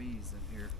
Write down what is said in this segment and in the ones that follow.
bees in here.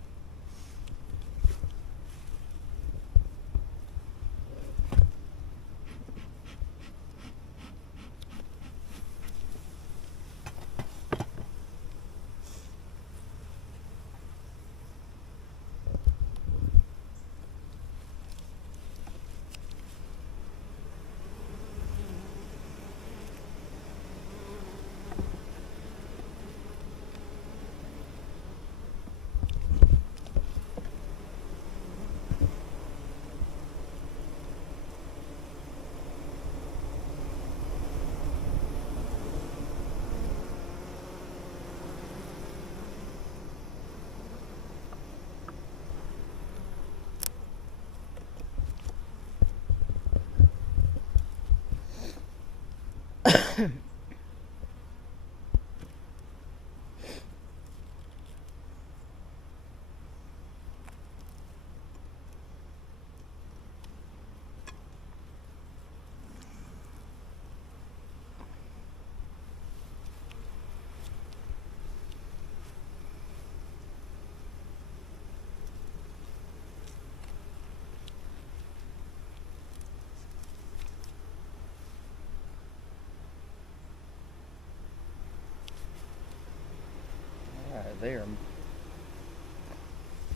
Alright, there.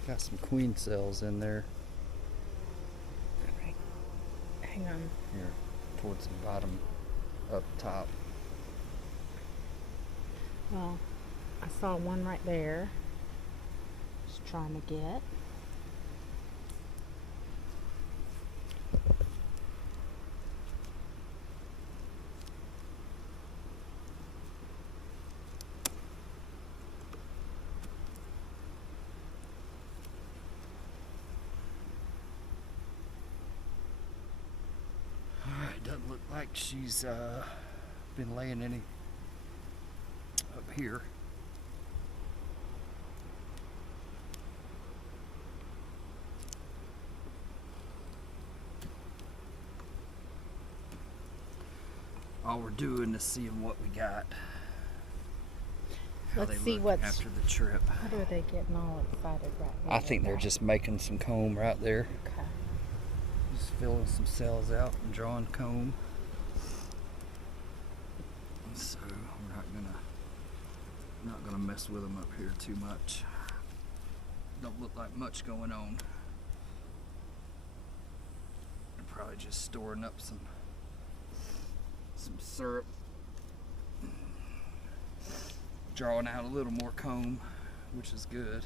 Got some queen cells in there. Right. Hang on. Here, towards the bottom, up top. Well, I saw one right there. Just trying to get. Alright, doesn't look like she's been laying any up here. All we're doing is seeing what we got. How Let's they see look what's. after the trip. What are they getting all excited right now? I think they're just making some comb right there. Okay. Just filling some cells out and drawing comb. So we're not gonna mess with them up here too much. Don't look like much going on. They're probably just storing up some syrup, drawing out a little more comb, which is good.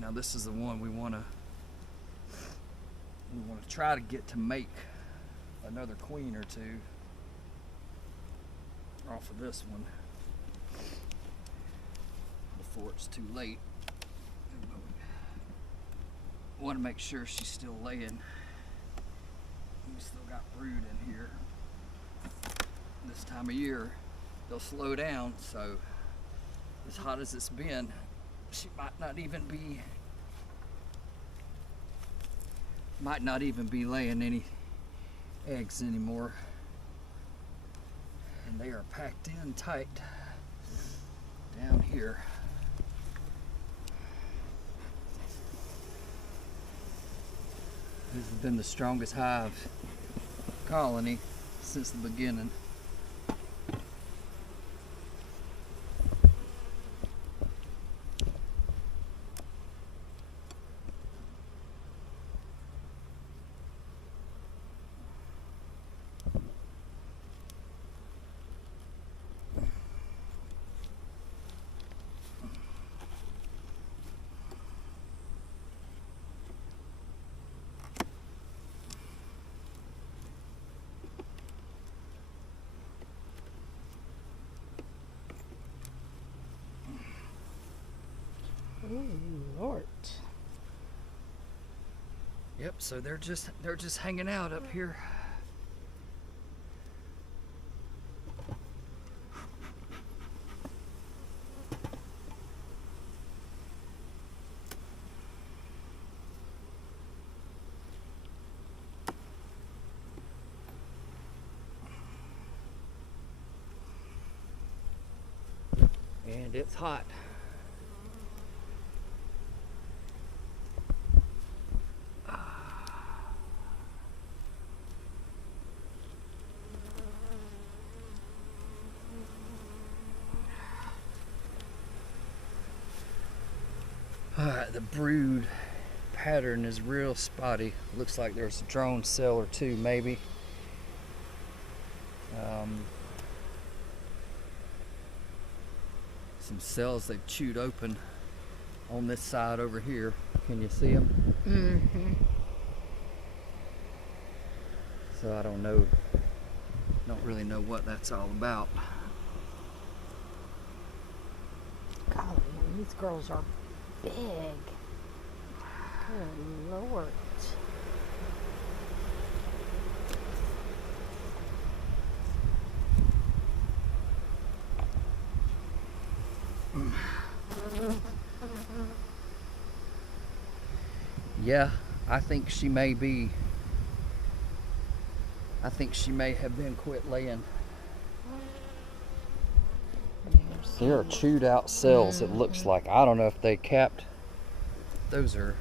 Now this is the one we want to try to get to make another queen or two off of this one before it's too late. Want to make sure she's still laying. We still got brood in here. This time of year they'll slow down, so as hot as it's been, she might not even be laying any eggs anymore. And they are packed in tight down here. This has been the strongest hive colony since the beginning. Ooh, Lord. Yep, so they're just hanging out up here. And it's hot. The brood pattern is real spotty. Looks like there's a drone cell or two, maybe. Some cells they've chewed open on this side over here. Can you see them? Mm-hmm. So I don't really know what that's all about. Golly, man, these girls are big. Good Lord. Yeah, I think she may have been quit laying. There are chewed out cells, it looks like. I don't know if they capped. Those are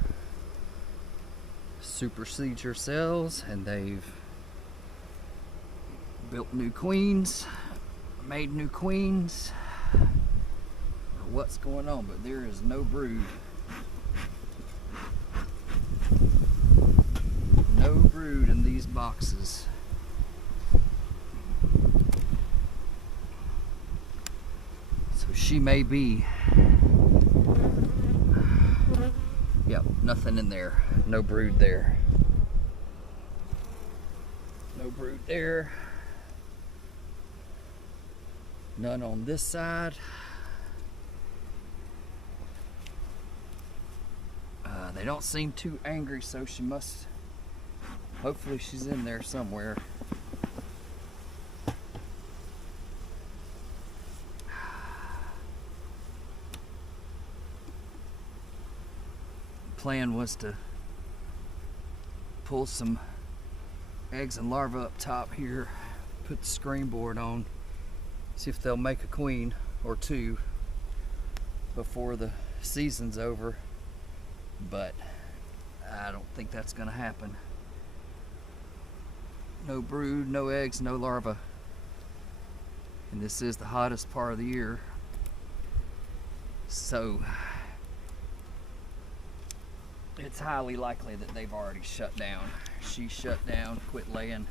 supersedure cells, and they've built new queens, made new queens, or what's going on, but there is no brood. No brood in these boxes. So she may be. Yep, nothing in there. No brood there. No brood there. None on this side. They don't seem too angry, so she must. Hopefully she's in there somewhere. Plan was to pull some eggs and larvae up top here, put the screen board on, see if they'll make a queen or two before the season's over, but I don't think that's gonna happen. No brood, no eggs, no larvae, and this is the hottest part of the year, so it's highly likely that they've already shut down. She shut down, quit laying.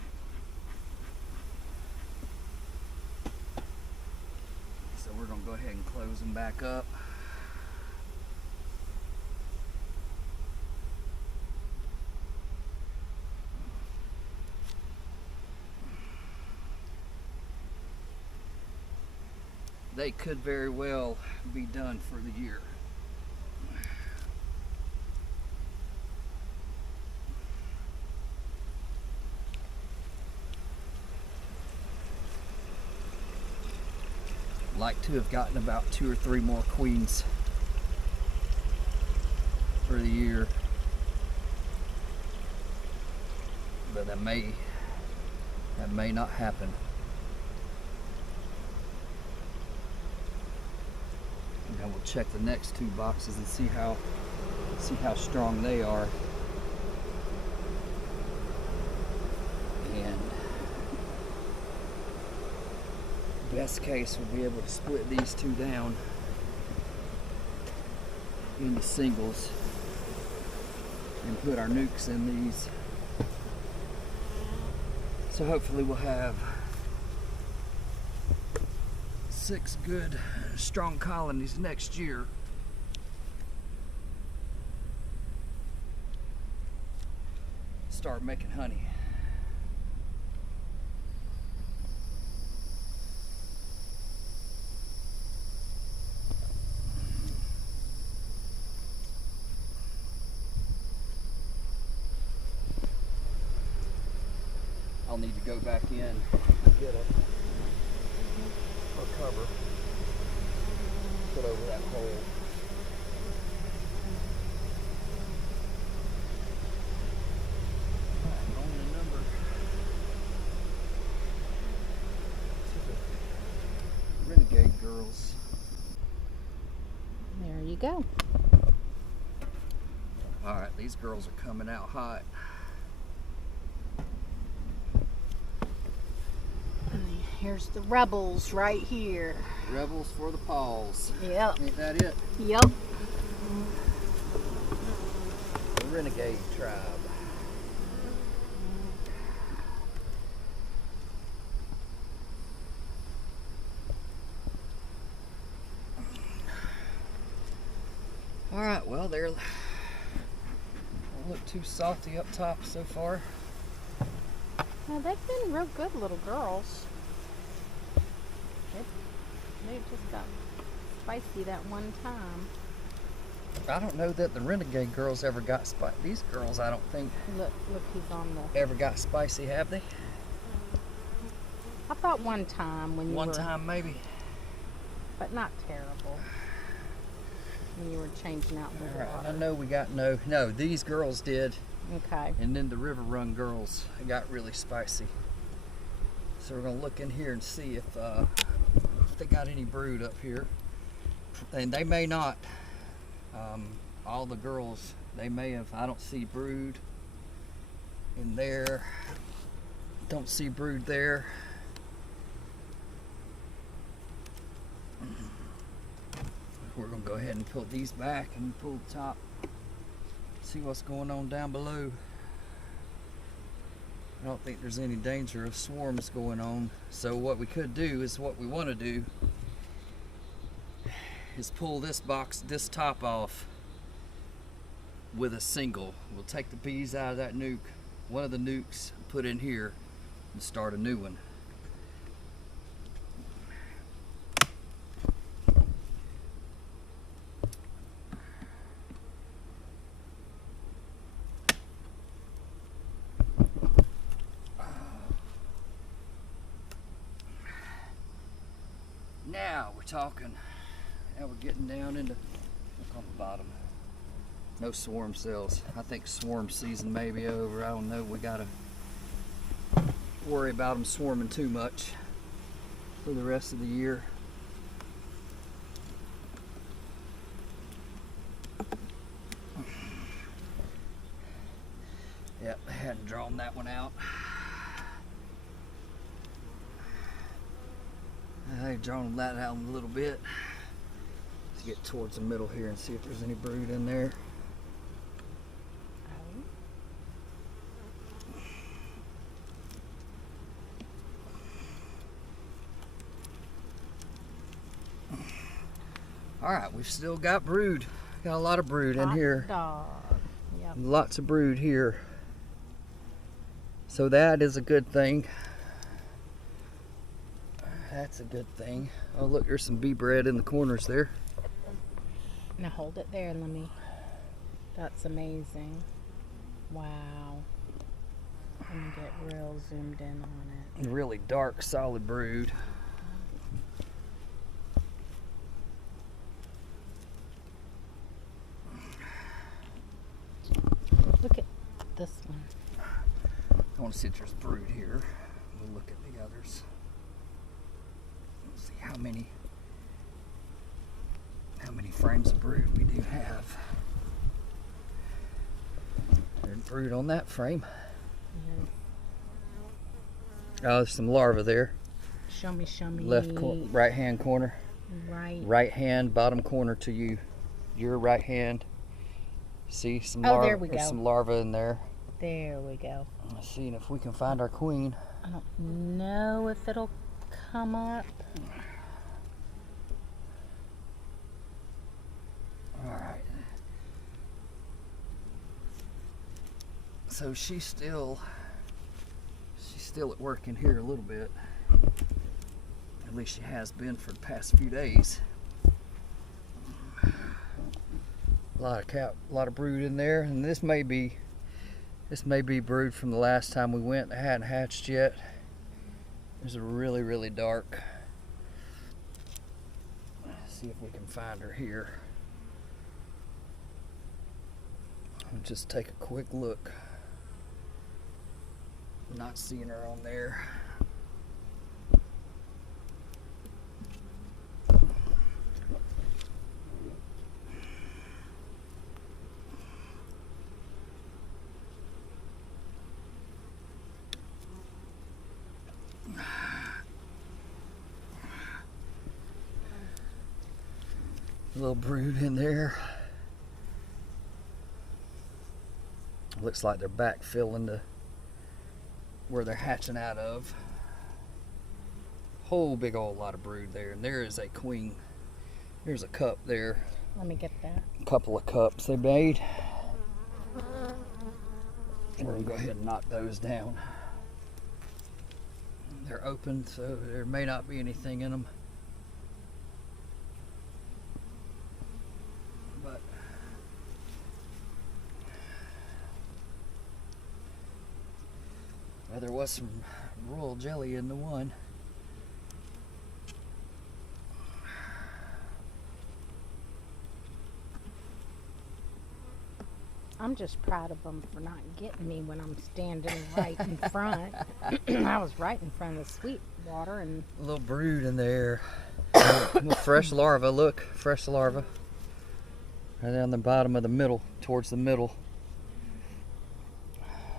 So we're gonna go ahead and close them back up. They could very well be done for the year. Like to have gotten about 2 or 3 more queens for the year, but that may not happen. Now we'll check the next 2 boxes and see how strong they are. And best case, we'll be able to split these 2 down into singles and put our nukes in these. So hopefully we'll have 6 good, strong colonies next year. Start making honey. I'll need to go back in and get a cover, put over that hole. Alright, on the number to the Renegade Girls. There you go. Alright, these girls are coming out hot. Here's the rebels right here. Rebels for the paws. Yep. Ain't that it? Yep. renegade tribe. All right, well, they're don't look too salty up top so far. Well, they've been real good little girls. They just got spicy that one time. I don't know that the renegade girls ever got spicy. These girls, I don't think Look, he's on the. ever got spicy, have they? I thought one time when you One were. time maybe. But not terrible. When you were changing out the All right, water. I know we got no, these girls did. Okay. And then the River Run girls got really spicy. So we're gonna look in here and see if they got any brood up here. And they may not. All the girls, they may have. I don't see brood in there. Don't see brood there. We're gonna go ahead and pull these back and pull the top. See what's going on down below. I don't think there's any danger of swarms going on. So what we could do is what we want to do is pull this top off with a single. We'll take the bees out of that nuke, one of the nukes, put in here and start a new one. Now we're talking. Now we're getting down into, look on the bottom. No swarm cells. I think swarm season may be over. I don't know. We gotta worry about them swarming too much for the rest of the year. Yep, I hadn't drawn that one out. I've drawn that out a little bit to get towards the middle here and see if there's any brood in there. All right, we've still got brood. Got a lot of brood in here. Dog. Yep. Lots of brood here. So that is a good thing. That's a good thing. Oh, look, there's some bee bread in the corners there. Now hold it there and let me. That's amazing. Wow. Let me get real zoomed in on it. Really dark, solid brood. Look at this one. I want to see if there's brood here. We'll look at the others. Let's see how many frames of brood we do have. There's brood on that frame. Yes. Oh, there's some larvae there. Show me. Right hand corner. Right. Hand, bottom corner to you. Your right hand. See some Oh, larvae. there we There's go. some larvae in there. There we go. Let's see if we can find our queen. I don't know if it'll come up. All right. So she's still at work in here a little bit. At least she has been for the past few days. A lot of brood in there, and this may be brood from the last time we went. They hadn't hatched yet. There's a really dark. Let's see if we can find her here. I'll just take a quick look. Not seeing her on there. A little brood in there. Looks like they're backfilling the where they're hatching out of. Whole big old lot of brood there, and there is a queen. There's a cup there. Let me get that. A couple of cups they made. We're gonna go ahead and knock those down. They're open, so there may not be anything in them. But well, there was some royal jelly in the one. I'm just proud of them for not getting me when I'm standing right in front. I was right in front of the sweet water and A little brood in there. Fresh larva, look, fresh larva. Right down the bottom of the middle, towards the middle.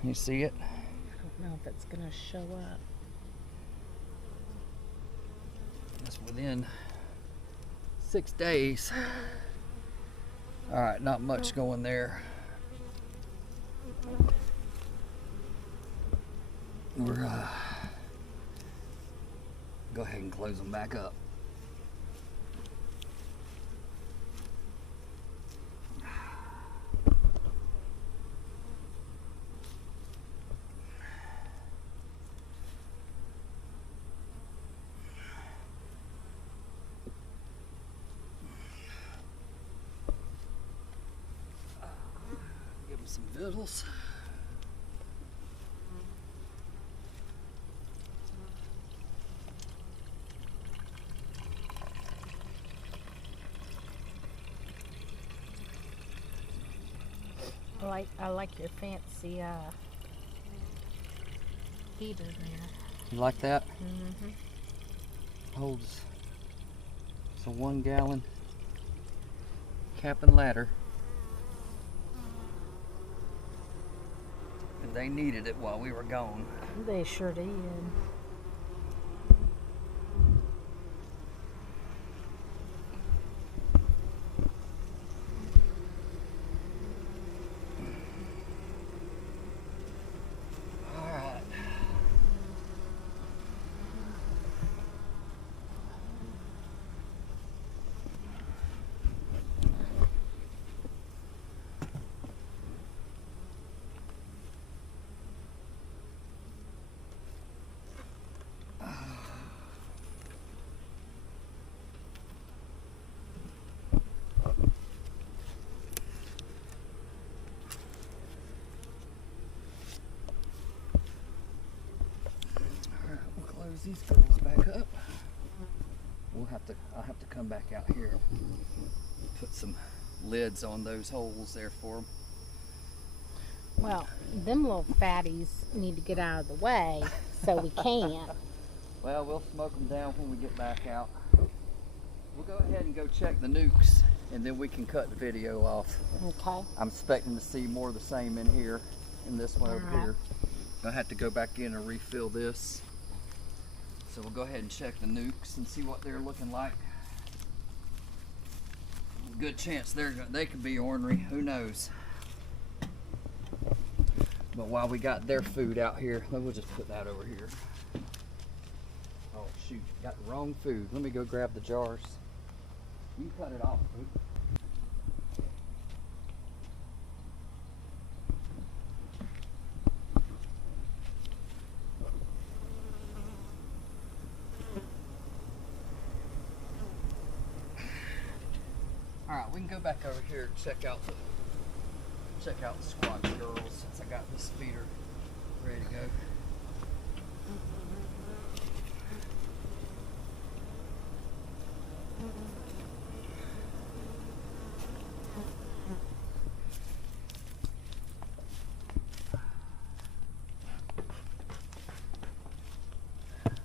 You see it? I don't know if it's gonna show up. That's within 6 days. All right, not much going there. We're go ahead and close them back up. Give them some vittles. I like your fancy heater there. You like that? Mm-hmm. Holds. It's a 1 gallon cap and ladder. And they needed it while we were gone. They sure did. These girls back up. I'll have to come back out here and put some lids on those holes there for them. Well, them little fatties need to get out of the way so we can. Well, we'll smoke them down when we get back out. We'll go ahead and go check the nukes, and then we can cut the video off. Okay. I'm expecting to see more of the same in here, in this one over Alright. here. I'll have to go back in and refill this. So we'll go ahead and check the nukes and see what they're looking like. Good chance they could be ornery, who knows. But while we got their food out here, we'll just put that over here. Oh shoot, got the wrong food. Let me go grab the jars. You can cut it off, food. Alright, we can go back over here and check out the Squatch girls since I got this feeder ready to go.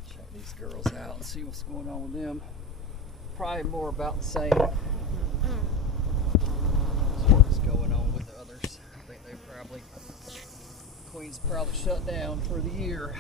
Check these girls out and see what's going on with them. Probably more about the same. What's going on with the others. I think they probably, Queen's probably shut down for the year.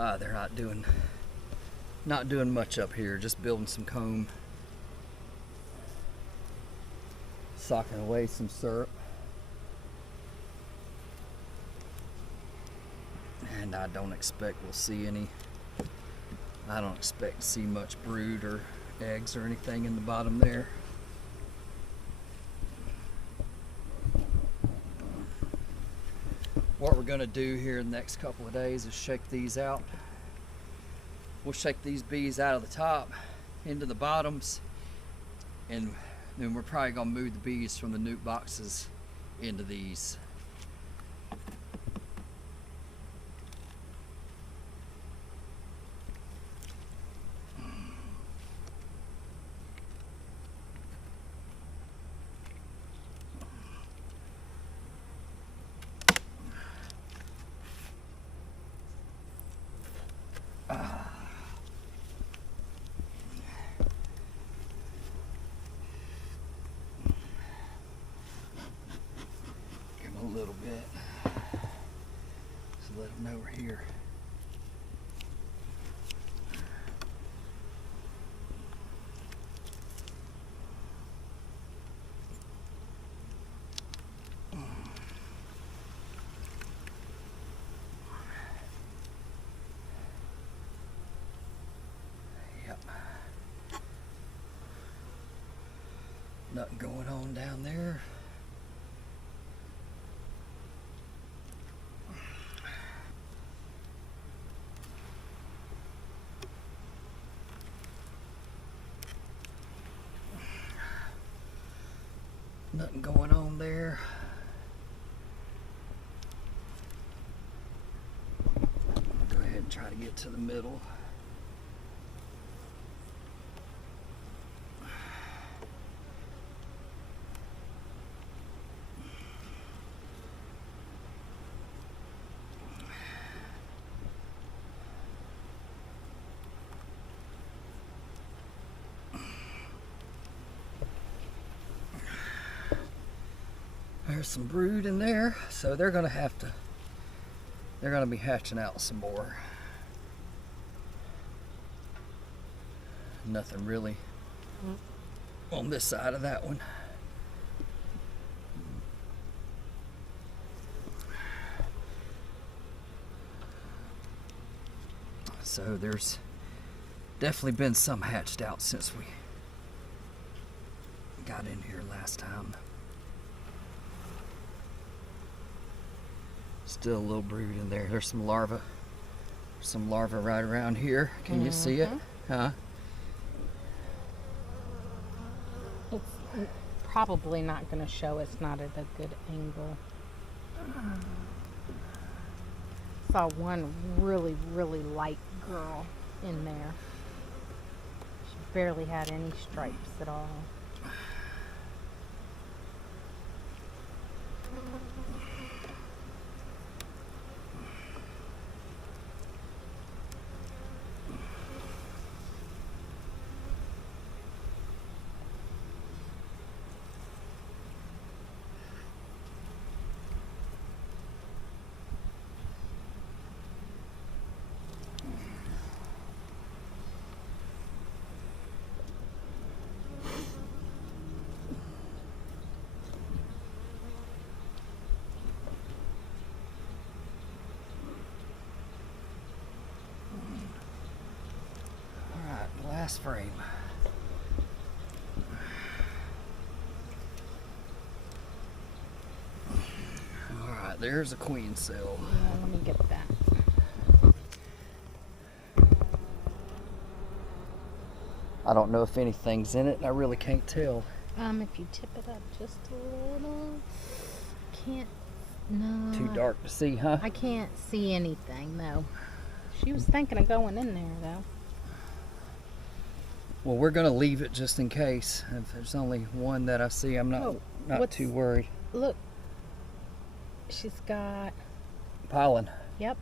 They're not doing much up here, just building some comb, socking away some syrup. And I don't expect we'll see any. I don't expect to see much brood or eggs or anything in the bottom there. What we're going to do here in the next couple of days is shake these out. We'll shake these bees out of the top into the bottoms, and then we're probably going to move the bees from the nuc boxes into these. Give them a little bit, so let them know we're here. Nothing going on down there. Nothing going on there. I'll go ahead and try to get to the middle. There's some brood in there, so they're gonna be hatching out some more. Nothing really on this side of that one. So there's definitely been some hatched out since we got in here last time. Still a little brood in there. There's some larvae right around here. Can you see it? Huh? It's probably not going to show. It's not at a good angle. Saw one really, really light girl in there. She barely had any stripes at all. Last frame. Alright, there's a queen cell. Yeah, let me get that. I don't know if anything's in it, and I really can't tell. If you tip it up just a little, no. Too dark to see, huh? I can't see anything, though. She was thinking of going in there, though. Well, we're going to leave it just in case. If there's only one that I see, I'm not too worried. Look, she's got pollen. Yep.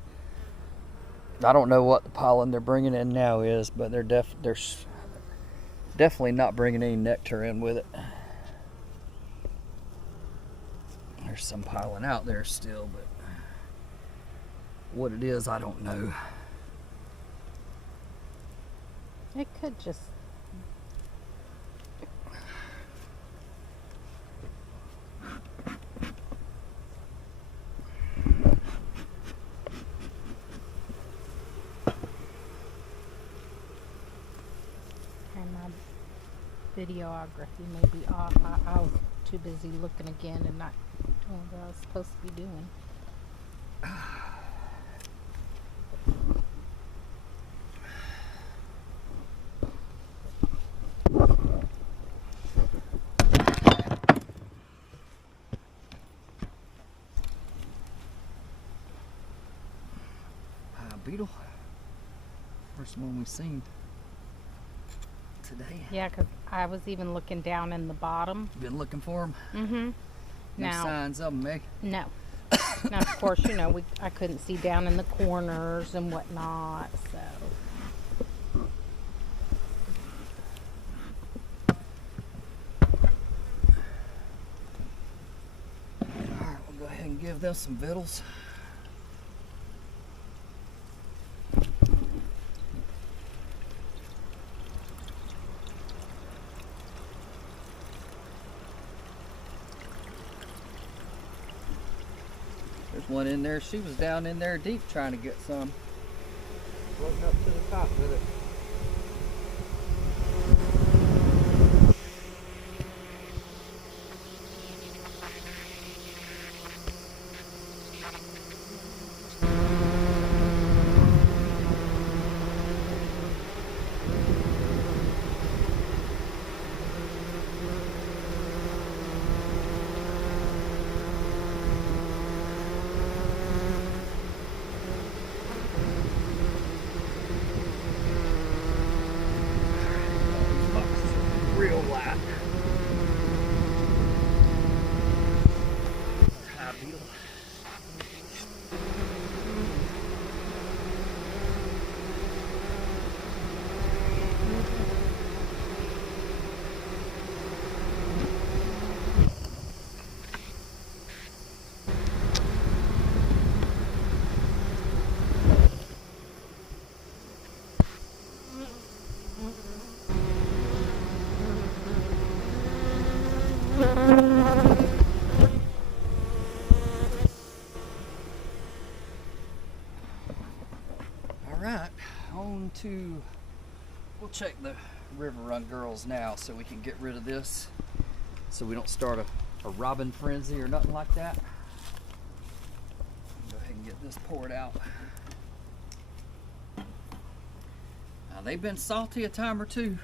I don't know what the pollen they're bringing in now is, but they're definitely not bringing any nectar in with it. There's some pollen out there still, but what it is, I don't know. It could just. And my videography may be off. I was too busy looking again and not doing what I was supposed to be doing. Beetle. First one we've seen today. Yeah, because I was even looking down in the bottom. Been looking for them? Mm-hmm. No signs of them, Meg? No. Now, of course, you know, I couldn't see down in the corners and whatnot, so. Alright, we'll go ahead and give them some victuals. There's one in there. She was down in there deep trying to get some. Floating up to the top with it. Real light. Hi, beetle. Alright, on to, we'll check the River Run girls now so we can get rid of this so we don't start a robbing frenzy or nothing like that. Go ahead and get this poured out. Now they've been salty a time or two,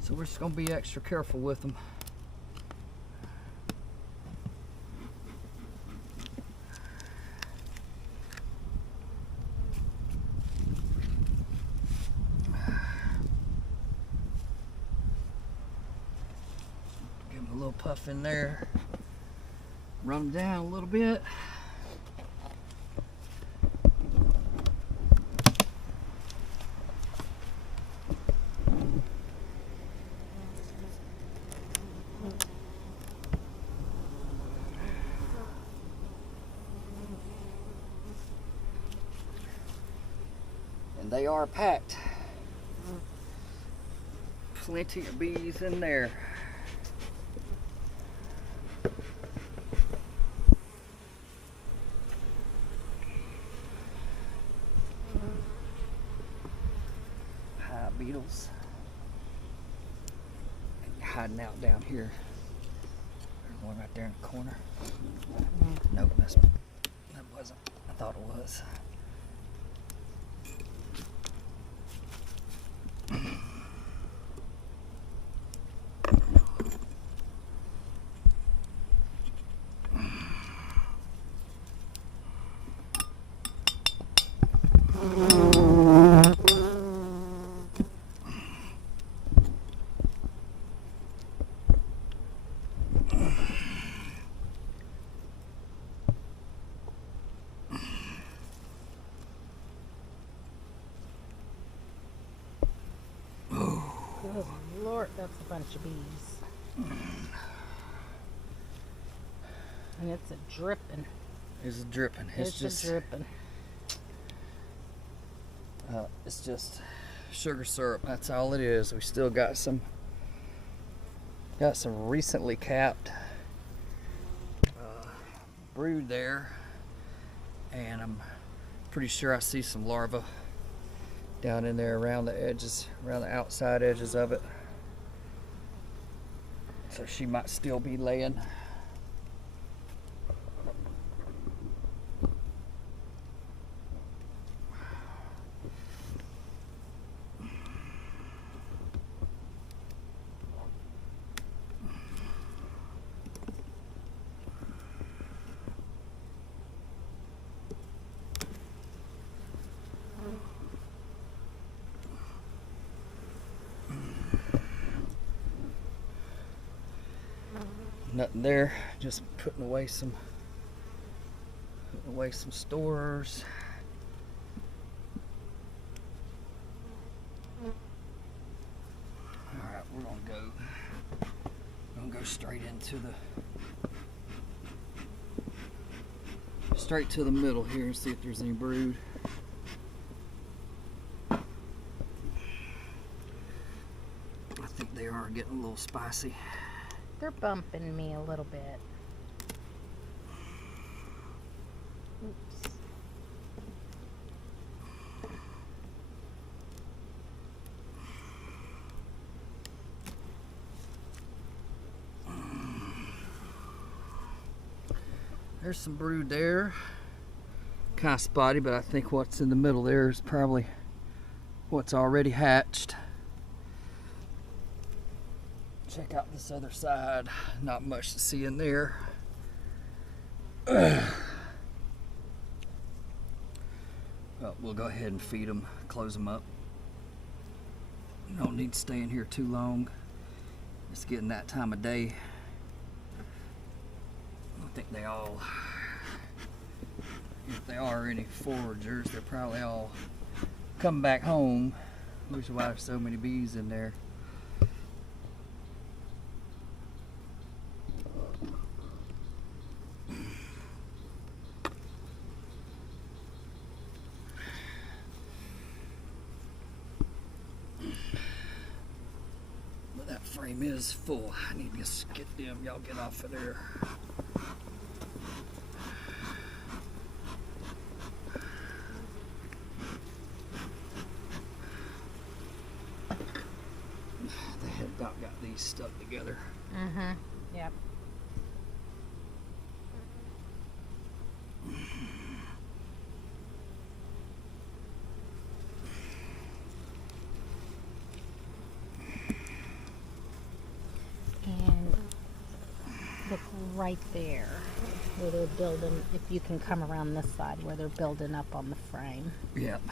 so we're just going to be extra careful with them. A little puff in there, run them down a little bit. And they are packed. Plenty of bees in there. Beetles. And you're hiding out down here. There's one right there in the corner. Nope, that wasn't. I thought it was. Good Lord, that's a bunch of bees. And it's a dripping. It's dripping. It's just dripping. It's just sugar syrup. That's all it is. We still got some recently capped brood there, and I'm pretty sure I see some larvae down in there around the edges, around the outside edges of it. So she might still be laying. Nothing there, just putting away some stores. All right, we're gonna go straight to the middle here and see if there's any brood. I think they are getting a little spicy. They're bumping me a little bit. Oops. There's some brood there. Kind of spotty, but I think what's in the middle there is probably what's already hatched. Check out this other side. Not much to see in there. Well, we'll go ahead and feed them, close them up. Don't need to stay in here too long. It's getting that time of day. I think they all, if they are any foragers, they're probably all coming back home, which is why there's so many bees in there. But that frame is full. I need to just get them. Y'all get off of there. They had about got these stuck together. Mm-hmm. Yep. And look right there where they're building, if you can come around this side where they're building up on the frame. Yep.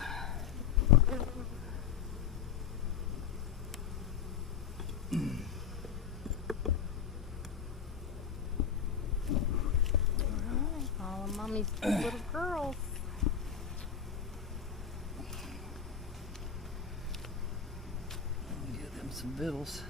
All of Mommy's little girls. Give them some victuals.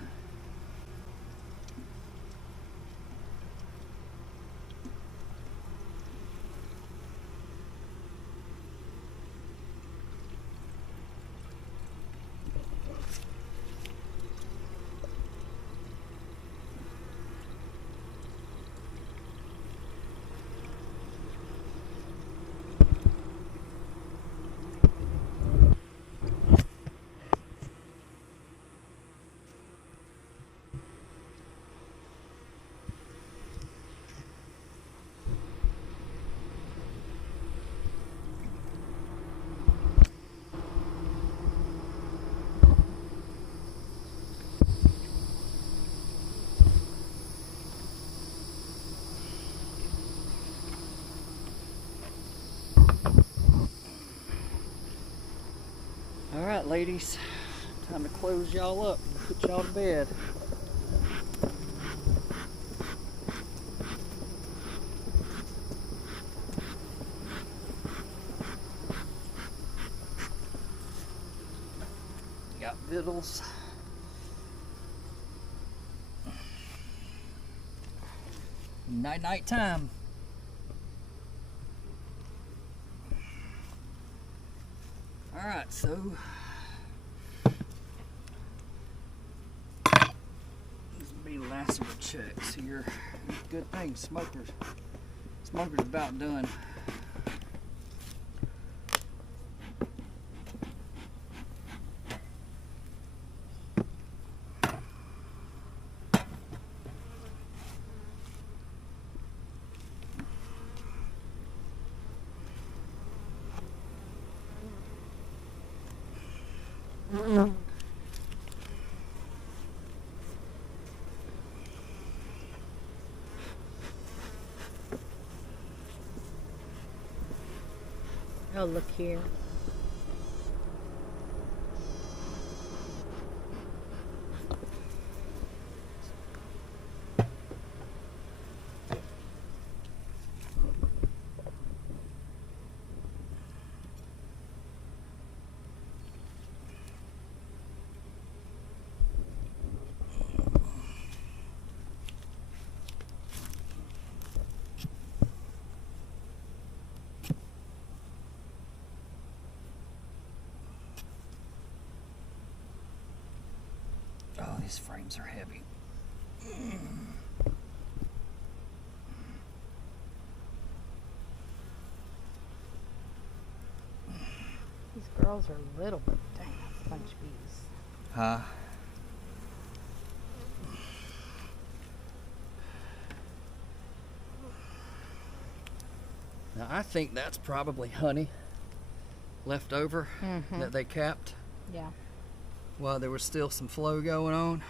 All right, ladies, time to close y'all up, put y'all to bed. Got victuals. Night time. All Alright, so this will be the last of the checks here. Good thing, smoker's about done. Oh, look here. Oh, these frames are heavy. These girls are little, but dang, that's a bunch of bees. Huh? Now I think that's probably honey left over that they capped. Yeah. Well, there was still some flow going on.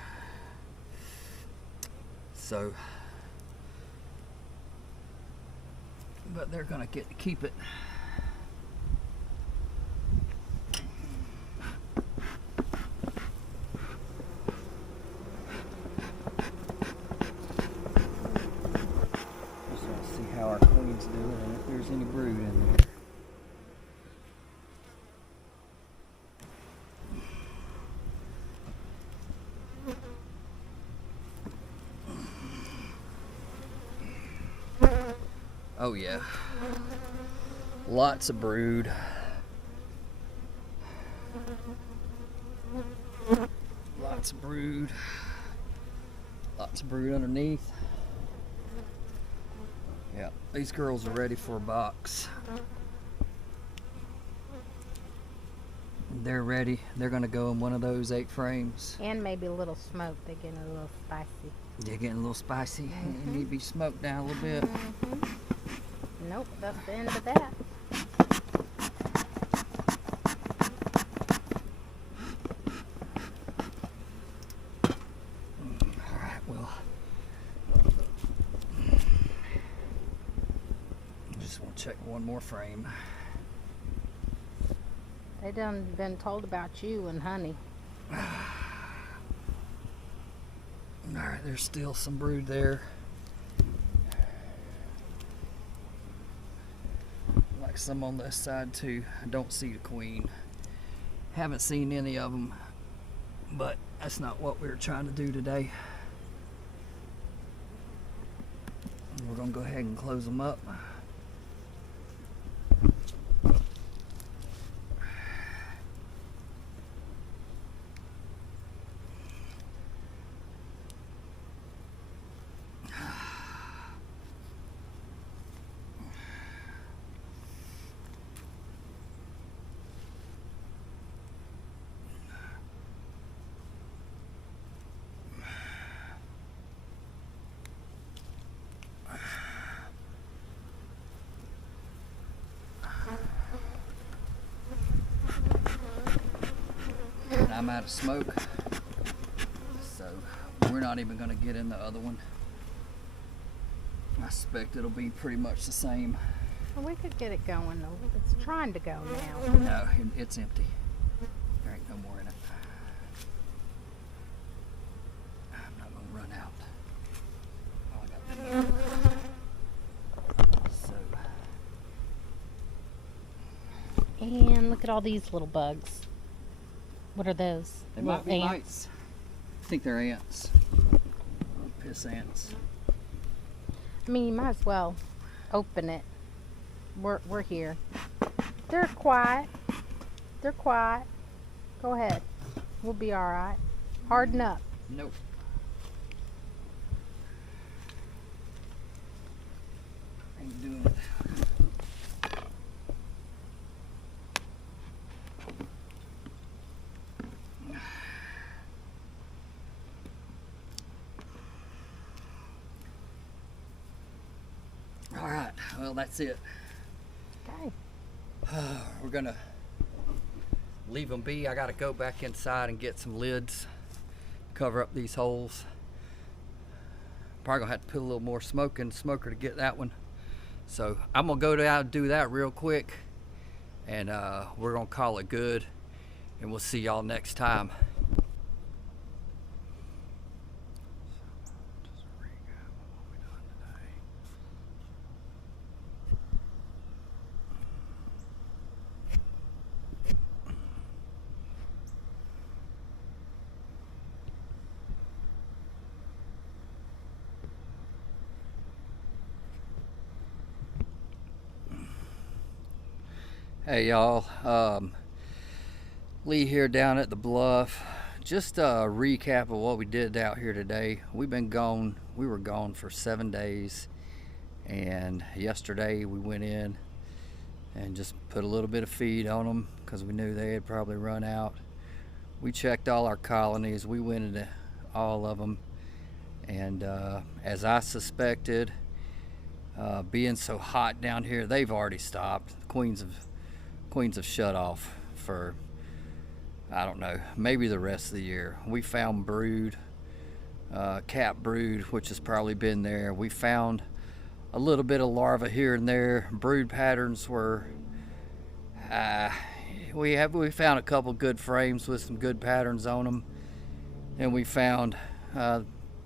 So, but they're gonna get to keep it. Just want to see how our queen's doing and if there's any brood in there. Oh yeah, lots of brood. Lots of brood. Lots of brood underneath. Yeah, these girls are ready for a box. They're ready. They're gonna go in one of those 8 frames. And maybe a little smoke. They're getting a little spicy. They're getting a little spicy. They need to be smoked down a little bit. Nope, that's the end of that. Alright, well, I just want to check one more frame. They done been told about you and honey. Alright, there's still some brood there. Like some on this side too. I don't see the queen. Haven't seen any of them, but that's not what we were trying to do today. We're gonna go ahead and close them up. I'm out of smoke, so we're not even going to get in the other one. I suspect it'll be pretty much the same. Well, we could get it going though. It's trying to go now. No, it's empty. There ain't no more in it. I'm not going to run out. All I got so. And look at all these little bugs. What are those? They Little might be ants? mites. I think they're ants. Piss ants. I mean, you might as well open it. We're here. They're quiet. They're quiet. Go ahead. We'll be all right. Harden up. Nope. Ain't doing it. All right, well, that's it. Okay. We're gonna leave them be. I gotta go back inside and get some lids, cover up these holes. Probably gonna have to put a little more smoke in the smoker to get that one. So I'm gonna go down and do that real quick, and we're gonna call it good, and we'll see y'all next time. Hey y'all, Lee here down at the bluff. Just a recap of what we did out here today. We were gone for 7 days, and yesterday we went in and just put a little bit of feed on them because we knew they had probably run out. We checked all our colonies, we went into all of them, and as I suspected, being so hot down here, they've already stopped. The queens have shut off for, I don't know, maybe the rest of the year. We found brood, cap brood, which has probably been there. We found a little bit of larva here and there. Brood patterns were, we found a couple good frames with some good patterns on them, and we found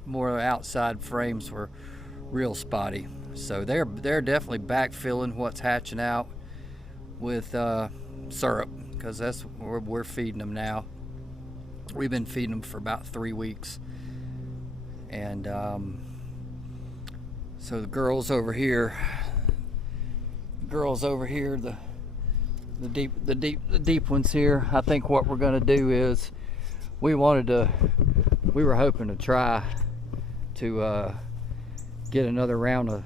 more outside frames were real spotty. So they're definitely backfilling what's hatching out with syrup, because that's where we're feeding them now. We've been feeding them for about 3 weeks, and so the girls over here, the deep ones here. I think what we're gonna do is we were hoping to try to get another round of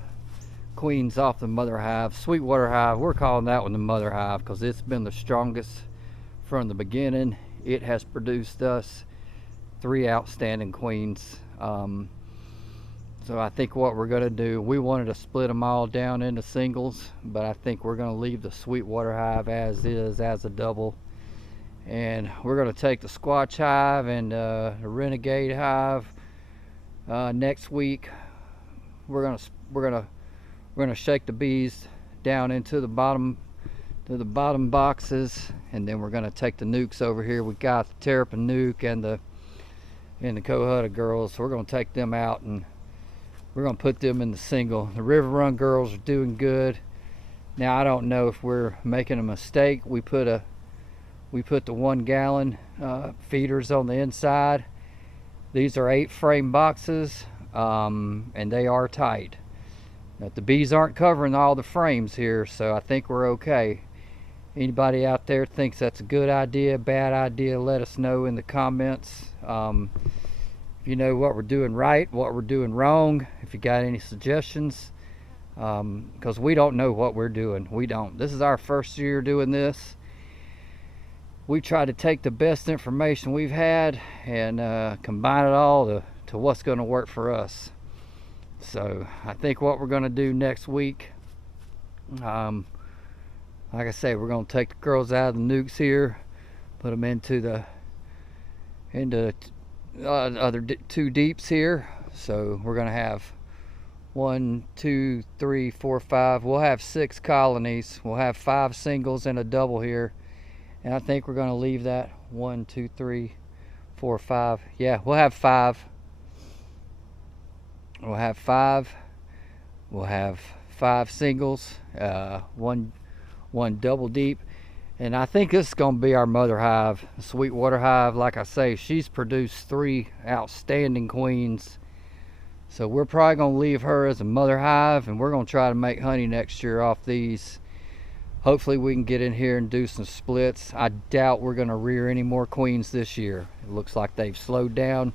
queens off the mother hive. Sweetwater hive, we're calling that one the mother hive because it's been the strongest from the beginning. It has produced us 3 outstanding queens. So I think what we're going to do, we wanted to split them all down into singles, but I think we're going to leave the Sweetwater hive as is, as a double. And we're going to take the Squatch hive and the Renegade hive next week. We're gonna shake the bees down into the bottom boxes, and then we're gonna take the nukes over here. We got the Terrapin nuke and the Cohutta girls. So we're gonna take them out and we're gonna put them in the single. The River Run girls are doing good. Now I don't know if we're making a mistake. We put the 1 gallon feeders on the inside. These are 8 frame boxes, and they are tight. But the bees aren't covering all the frames here, so I think we're okay. Anybody out there thinks that's a good idea, bad idea, let us know in the comments. If you know what we're doing right, what we're doing wrong, if you got any suggestions, because we don't know what we're doing. We don't. This is our first year doing this. We try to take the best information we've had and combine it all to what's going to work for us. So I think what we're going to do next week, like I say, we're going to take the girls out of the nukes here, put them into other 2 deeps here. So we're going to have 1, 2, 3, 4, 5. We'll have 6 colonies. We'll have 5 singles and a double here, and I think we're going to leave that 1, 2, 3, 4, 5. Yeah, we'll have 5. We'll have 5. We'll have 5 singles, one double deep, and I think this is going to be our mother hive, Sweetwater hive. Like I say, she's produced 3 outstanding queens, so we're probably going to leave her as a mother hive, and we're going to try to make honey next year off these. hopefully we can get in here and do some splits. I doubt we're going to rear any more queens this year. It looks like they've slowed down,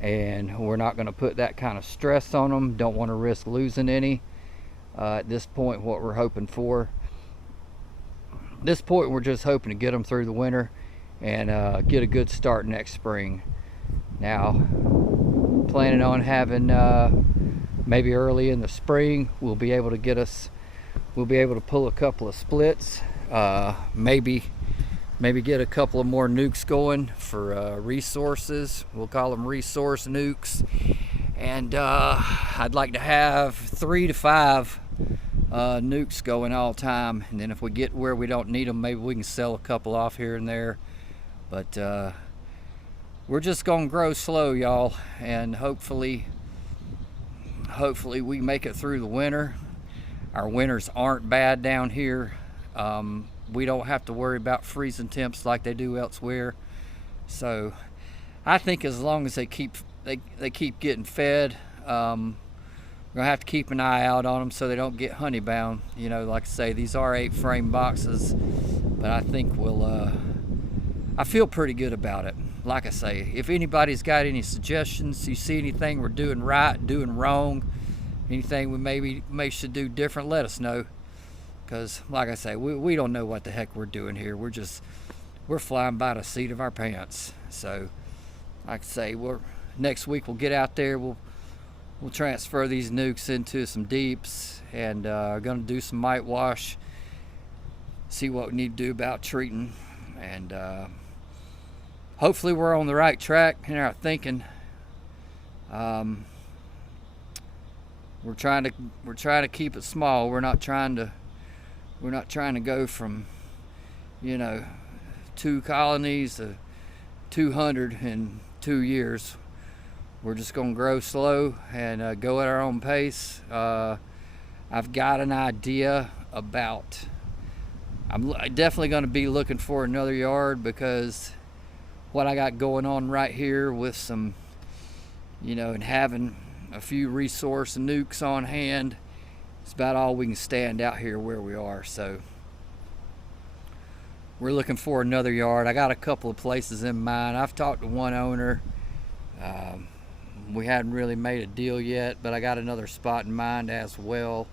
and we're not going to put that kind of stress on them. Don't want to risk losing any. At this point, what we're hoping for, this point we're just hoping to get them through the winter and get a good start next spring. Now, planning on having maybe early in the spring, we'll be able to pull a couple of splits, maybe get a couple of more nukes going for resources. We'll call them resource nukes. And I'd like to have 3 to 5 nukes going all time, and then if we get where we don't need them, maybe we can sell a couple off here and there. But we're just gonna grow slow, y'all, and hopefully we make it through the winter. Our winters aren't bad down here. We don't have to worry about freezing temps like they do elsewhere. So I think as long as they keep getting fed, we're gonna have to keep an eye out on them so they don't get honey bound. You know, like I say, these are 8-frame boxes, but I think I feel pretty good about it. Like I say, if anybody's got any suggestions, you see anything we're doing right, doing wrong, anything we may should do different, let us know. Because like I say, we don't know what the heck we're doing here. We're flying by the seat of our pants. So like I say, next week we'll get out there, we'll transfer these nukes into some deeps, and gonna do some mite wash, see what we need to do about treating, and hopefully we're on the right track in our thinking. We're trying to keep it small. We're not trying to go from 2 colonies to 200 in 2 years. We're just gonna grow slow and go at our own pace. I've got an idea about, I'm definitely gonna be looking for another yard, because what I got going on right here with some, and having a few resource nukes on hand, it's about all we can stand out here where we are. So we're looking for another yard. I got a couple of places in mind. I've talked to one owner. We hadn't really made a deal yet, but I got another spot in mind as well.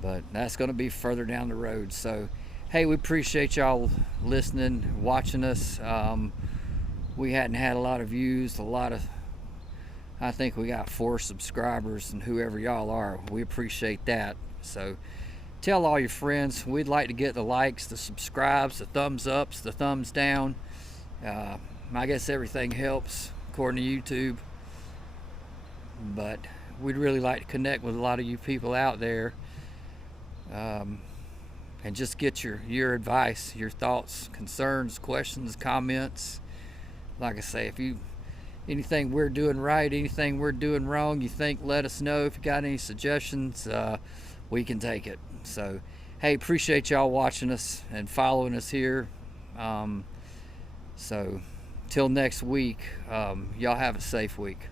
But that's going to be further down the road. So, hey, we appreciate y'all listening, watching us. We hadn't had a lot of views, I think we got 4 subscribers, and whoever y'all are, we appreciate that. So tell all your friends. We'd like to get the likes, the subscribes, the thumbs ups, the thumbs down. I guess everything helps according to YouTube, but we'd really like to connect with a lot of you people out there, and just get your advice, your thoughts, concerns, questions, comments. Like I say, if anything we're doing right, anything we're doing wrong, you think, let us know. If you got any suggestions, we can take it. So, hey, appreciate y'all watching us and following us here. So till next week, y'all have a safe week.